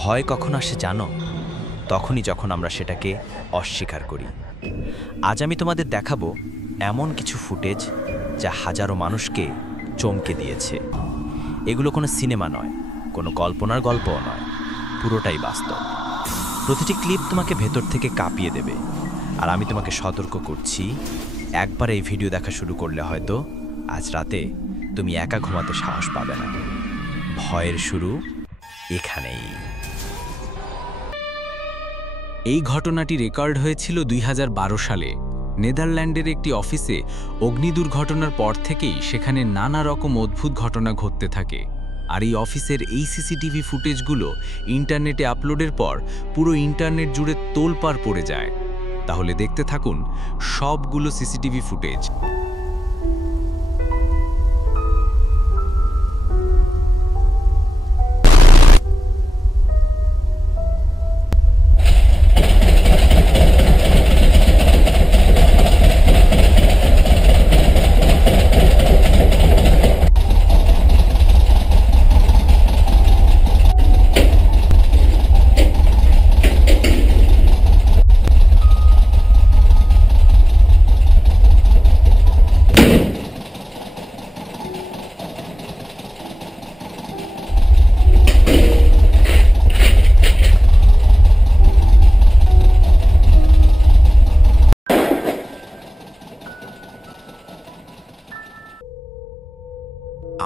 ভয় কখন আসে জানো? তখনই যখন আমরা সেটাকে অস্বীকার করি। আজ আমি তোমাদের দেখাবো এমন কিছু ফুটেজ যা হাজারো মানুষকে চমকে দিয়েছে। এগুলো কোনো সিনেমা নয়, কোনো কল্পনার গল্পও নয়, পুরোটাই বাস্তব। প্রতিটি ক্লিপ তোমাকে ভেতর থেকে কাঁপিয়ে দেবে। আর আমি তোমাকে সতর্ক করছি, একবার এই ভিডিও দেখা শুরু করলে হয়তো আজ রাতে তুমি একা ঘুমাতে সাহস পাবে না। ভয়ের শুরু এখানেই। এই ঘটনাটি রেকর্ড হয়েছিল ২০১২ সালে নেদারল্যান্ডের একটি অফিসে। অগ্নি দুর্ঘটনার পর থেকেই সেখানে নানা রকম অদ্ভুত ঘটনা ঘটতে থাকে। আর এই অফিসের এই সিসিটিভি ফুটেজগুলো ইন্টারনেটে আপলোডের পর পুরো ইন্টারনেট জুড়ে তোলপাড় পড়ে যায়। তাহলে দেখতে থাকুন সবগুলো সিসিটিভি ফুটেজ।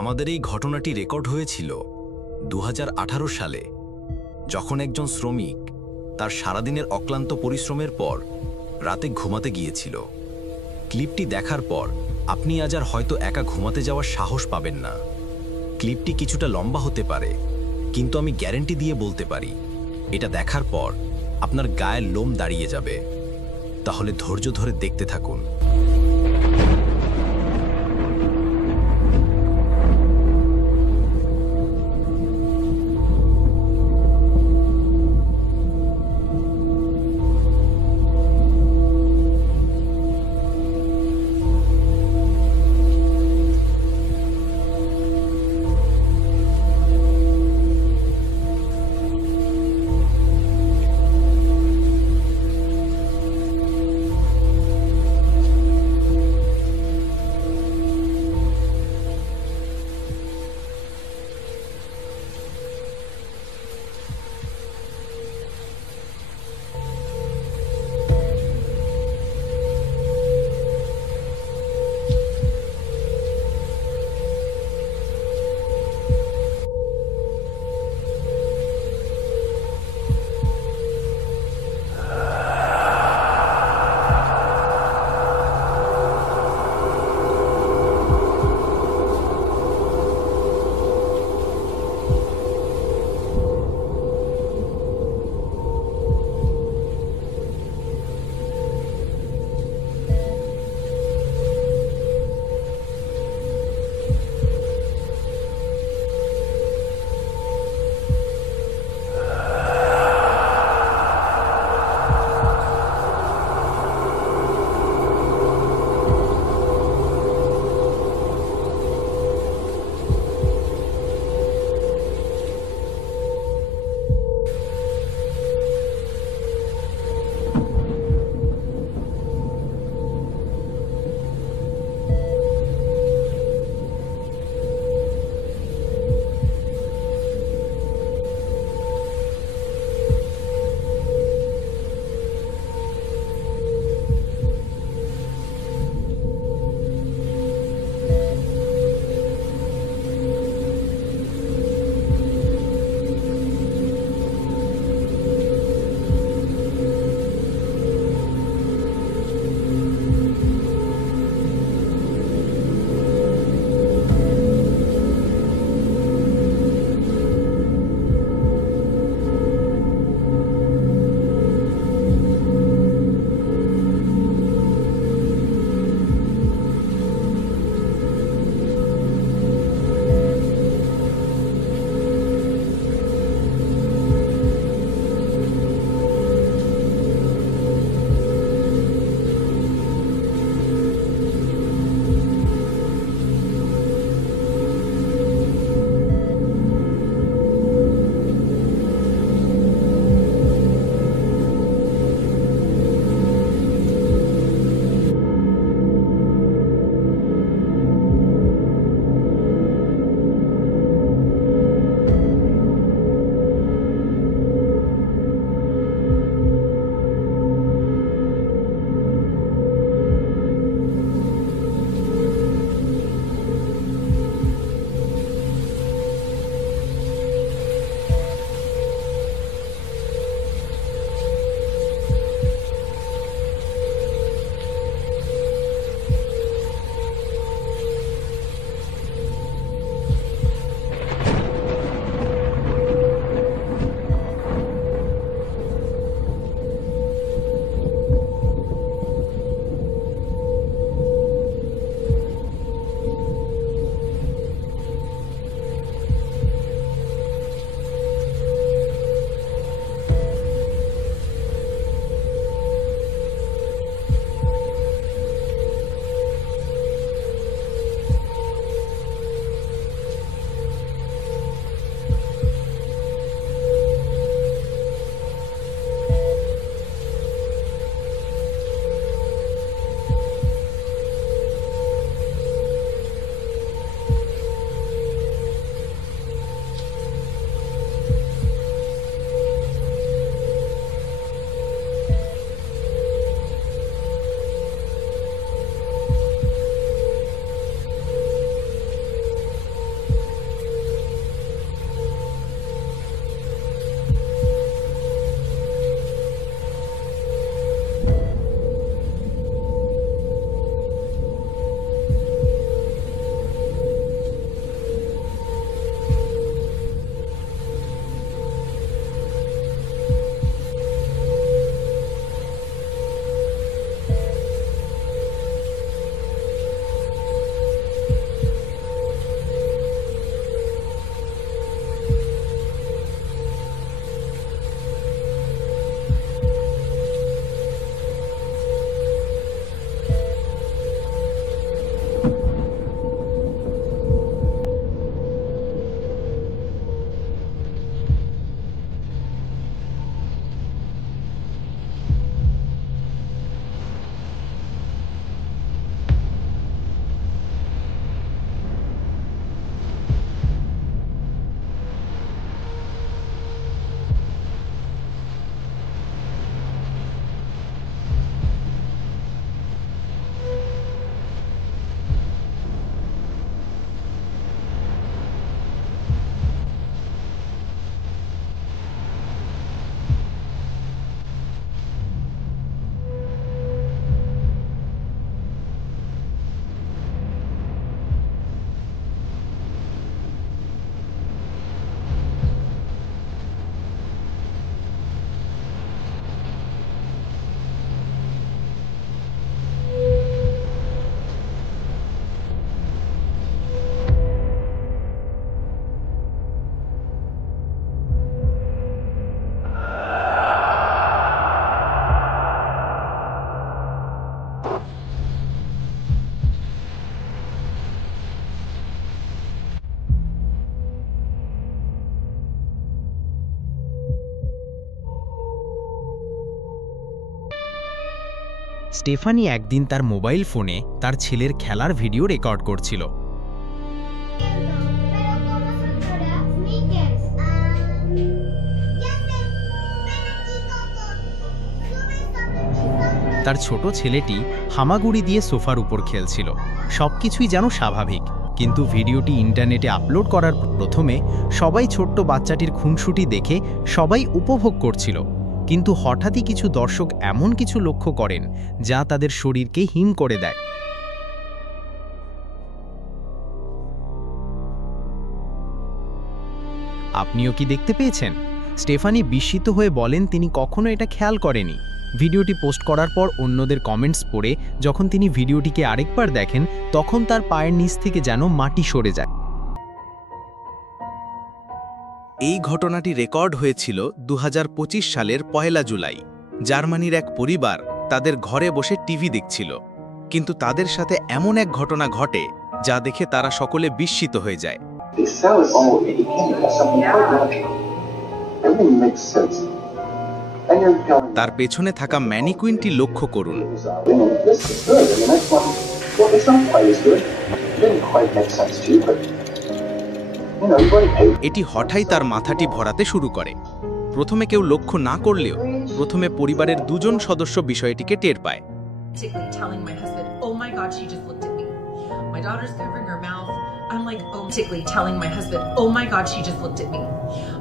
আমাদের এই ঘটনাটি রেকর্ড হয়েছিল ২০১৮ সালে, যখন একজন শ্রমিক তার সারাদিনের অক্লান্ত পরিশ্রমের পর রাতে ঘুমাতে গিয়েছিল। ক্লিপটি দেখার পর আপনি আজ আর হয়তো একা ঘুমাতে যাওয়ার সাহস পাবেন না। ক্লিপটি কিছুটা লম্বা হতে পারে, কিন্তু আমি গ্যারান্টি দিয়ে বলতে পারি এটা দেখার পর আপনার গায়ের লোম দাঁড়িয়ে যাবে। তাহলে ধৈর্য ধরে দেখতে থাকুন। স্টেফানি একদিন তার মোবাইল ফোনে তার ছেলের খেলার ভিডিও রেকর্ড করছিল। তার ছোট ছেলেটি হামাগুড়ি দিয়ে সোফার উপর খেলছিল। সবকিছুই যেন স্বাভাবিক, কিন্তু ভিডিওটি ইন্টারনেটে আপলোড করার প্রথমে সবাই ছোট্ট বাচ্চাটির খুনসুটি দেখে সবাই উপভোগ করছিল। কিন্তু হঠাৎই কিছু দর্শক এমন কিছু লক্ষ্য করেন যা তাদের শরীরকে হিম করে দেয়। আপনিও কি দেখতে পেয়েছেন? স্টেফানি বিস্মিত হয়ে বলেন তিনি কখনো এটা খেয়াল করেনি। ভিডিওটি পোস্ট করার পর অন্যদের কমেন্টস পড়ে যখন তিনি ভিডিওটিকে আরেকবার দেখেন, তখন তার পায়ের নিচ থেকে যেন মাটি সরে যায়। এই ঘটনাটি রেকর্ড হয়েছিল 2025 সালের 1 জুলাই। জার্মানির এক পরিবার তাদের ঘরে বসে টিভি দেখছিল, কিন্তু তাদের সাথে এমন এক ঘটনা ঘটে যা দেখে তারা সকলে বিস্মিত হয়ে যায়। They sell it all independent as something quite logical. Everything makes sense. And you're telling তার পেছনে থাকা ম্যানিকুইনটি লক্ষ্য করুন। this is good, and the next one, well, it's not quite as good. It didn't quite make sense to you, but, you've already paid. এটি হঠাৎই তার মাথাটি ভরাতে শুরু করে। প্রথমে কেউ লক্ষ্য না করলেও প্রথমে পরিবারের দুজন সদস্য বিষয়টিকে টের পায়। Telling my husband, oh my God, she just looked at me. My daughter's covering her mouth. I'm like, telling my husband, oh my God, she just looked at me.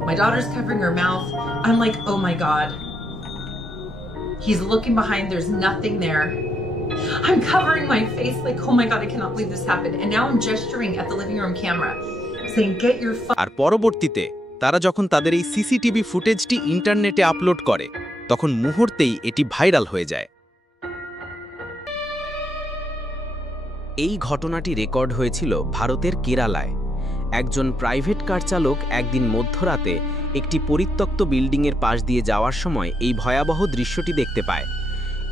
My daughter's covering her mouth. I'm like, oh my God. He's looking behind, there's nothing there. I'm covering my face like, oh my God, I cannot believe this happened. And now I'm gesturing at the living room camera, saying, get your phone. আর পরবর্তীতে তারা যখন তাদের এই CCTV ফুটেজটি ইন্টারনেটে upload করে, তখন মুহূর্তেই এটি ভাইরাল হয়ে যায়। এই ঘটনাটি রেকর্ড হয়েছিল ভারতের কেরালায়। একজন প্রাইভেট কার চালক একদিন মধ্যরাতে একটি পরিত্যক্ত বিল্ডিংয়ের পাশ দিয়ে যাওয়ার সময় এই ভয়াবহ দৃশ্যটি দেখতে পায়।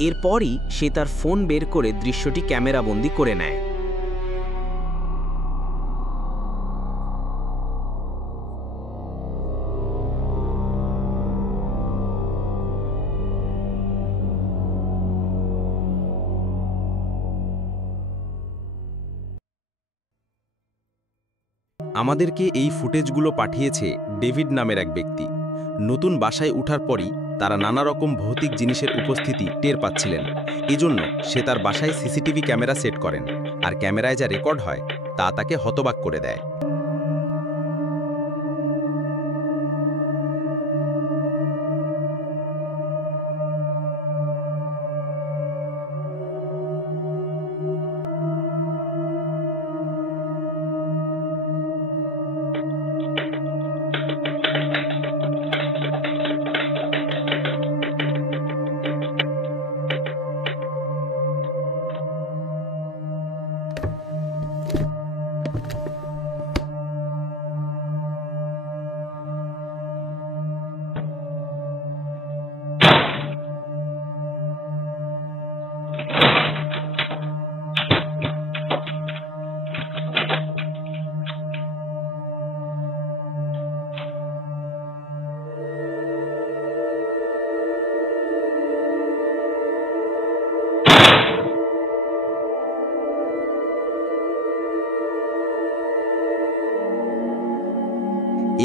এরপরই সে তার ফোন বের করে দৃশ্যটি ক্যামেরাবন্দি করে নেয়। আমাদেরকে এই ফুটেজগুলো পাঠিয়েছে ডেভিড নামের এক ব্যক্তি। নতুন বাসায় উঠার পরই তারা নানা রকম ভৌতিক জিনিসের উপস্থিতি টের পাচ্ছিলেন। এজন্য সে তার বাসায় সিসিটিভি ক্যামেরা সেট করেন, আর ক্যামেরায় যা রেকর্ড হয় তা তাকে হতবাক করে দেয়।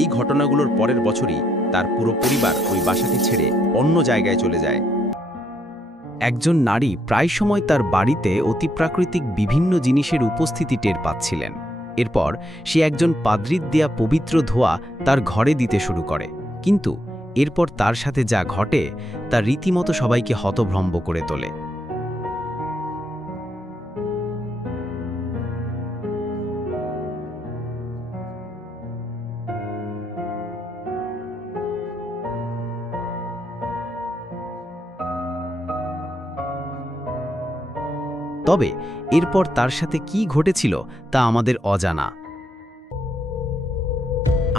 এই ঘটনাগুলোর পরের বছরই তার পুরো পরিবার ওই বাসাটি ছেড়ে অন্য জায়গায় চলে যায়। একজন নারী প্রায় সময় তার বাড়িতে অতিপ্রাকৃতিক বিভিন্ন জিনিসের উপস্থিতি টের পাচ্ছিলেন। এরপর সে একজন পাদ্রির দেয়া পবিত্র ধোয়া তার ঘরে দিতে শুরু করে, কিন্তু এরপর তার সাথে যা ঘটে তা রীতিমতো সবাইকে হতভম্ব করে তোলে। তবে এরপর তার সাথে কি ঘটেছিল তা আমাদের অজানা।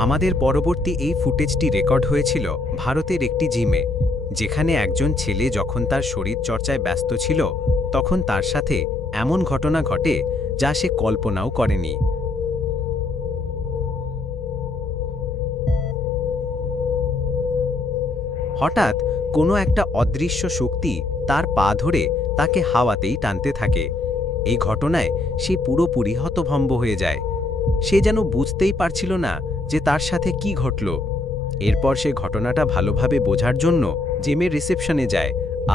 আমাদের পরবর্তী এই ফুটেজটি রেকর্ড হয়েছিল ভারতের একটি জিমে, যেখানে একজন ছেলে যখন তার শরীর চর্চায় ব্যস্ত ছিল তখন তার সাথে এমন ঘটনা ঘটে যা সে কল্পনাও করেনি। হঠাৎ কোনো একটা অদৃশ্য শক্তি তার পা ধরে তাকে হাওয়াতেই টানতে থাকে। এই ঘটনায় সে পুরোপুরি হতভম্ব হয়ে যায়। সে যেন বুঝতেই পারছিল না যে তার সাথে কি ঘটল। এরপর সে ঘটনাটা ভালোভাবে বোঝার জন্য জিমের রিসেপশনে যায়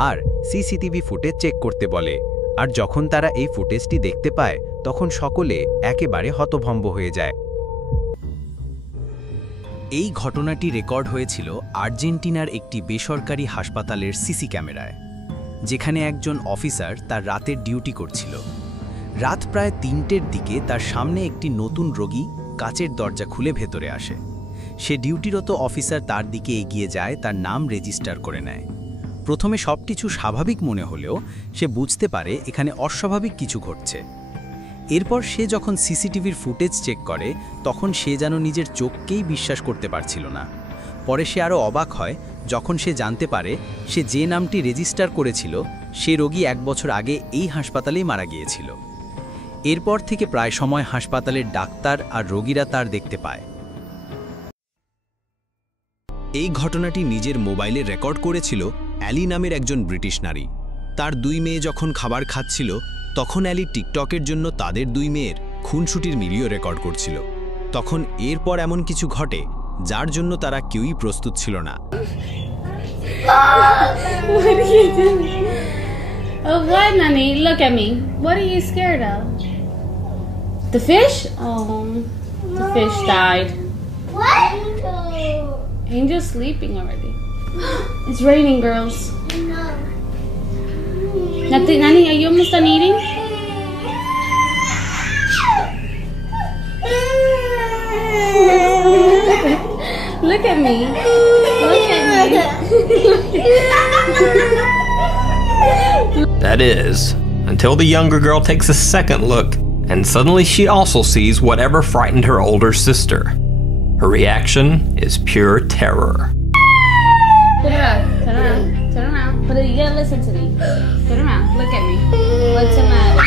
আর সিসিটিভি ফুটেজ চেক করতে বলে। আর যখন তারা এই ফুটেজটি দেখতে পায় তখন সকলে একেবারে হতভম্ব হয়ে যায়। এই ঘটনাটি রেকর্ড হয়েছিল আর্জেন্টিনার একটি বেসরকারি হাসপাতালের সিসি ক্যামেরায়, যেখানে একজন অফিসার তার রাতের ডিউটি করছিল। রাত প্রায় ৩টের দিকে তার সামনে একটি নতুন রোগী কাচের দরজা খুলে ভেতরে আসে। সে ডিউটিরত অফিসার তার দিকে এগিয়ে যায়, তার নাম রেজিস্টার করে নেয়। প্রথমে সবকিছু স্বাভাবিক মনে হলেও সে বুঝতে পারে এখানে অস্বাভাবিক কিছু ঘটছে। এরপর সে যখন সিসিটিভির ফুটেজ চেক করে তখন সে যেন নিজের চোখকেই বিশ্বাস করতে পারছিল না। পরে সে আরও অবাক হয় যখন সে জানতে পারে সে যে নামটি রেজিস্টার করেছিল সে রোগী ১ বছর আগে এই হাসপাতালেই মারা গিয়েছিল। এরপর থেকে প্রায় সময় হাসপাতালের ডাক্তার আর রোগীরা তার দেখতে পায়। এই ঘটনাটি নিজের মোবাইলে রেকর্ড করেছিল অ্যালি নামের একজন ব্রিটিশ নারী। তার 2 মেয়ে যখন খাবার খাচ্ছিল তখন অ্যালি টিকটকের জন্য তাদের 2 মেয়ের খুনসুটির ভিডিও রেকর্ড করছিল। তখন এরপর এমন কিছু ঘটে যার জন্য তারা কেউই প্রস্তুত ছিল না। What are you doing? Oh, what, Nani? Look at me. What are you scared of? The fish? Oh, the fish died. What? Angel's sleeping already. It's raining, girls. No. Nothing, Nani, are you almost done eating? Look at me. Look at me. That is, until the younger girl takes a second look, and suddenly she also sees whatever frightened her older sister. Her reaction is pure terror. Turn around. Turn around. Turn around. But you gotta listen to me. Turn around. Look at me. What's the matter?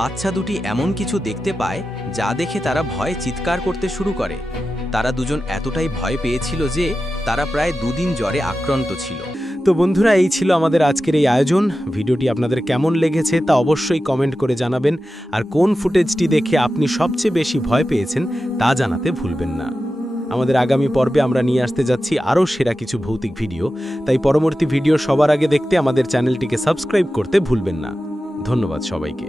বাচ্চা দুটি এমন কিছু দেখতে পায় যা দেখে তারা ভয়ে চিৎকার করতে শুরু করে। তারা দুজন এতটাই ভয় পেয়েছিল যে তারা প্রায় 2 দিন জ্বরে আক্রান্ত ছিল। তো বন্ধুরা, এই ছিল আমাদের আজকের এই আয়োজন। ভিডিওটি আপনাদের কেমন লেগেছে তা অবশ্যই কমেন্ট করে জানাবেন, আর কোন ফুটেজটি দেখে আপনি সবচেয়ে বেশি ভয় পেয়েছেন তা জানাতে ভুলবেন না। আমাদের আগামী পর্বে আমরা নিয়ে আসতে যাচ্ছি আরও সেরা কিছু ভৌতিক ভিডিও, তাই পরবর্তী ভিডিও সবার আগে দেখতে আমাদের চ্যানেলটিকে সাবস্ক্রাইব করতে ভুলবেন না। ধন্যবাদ সবাইকে।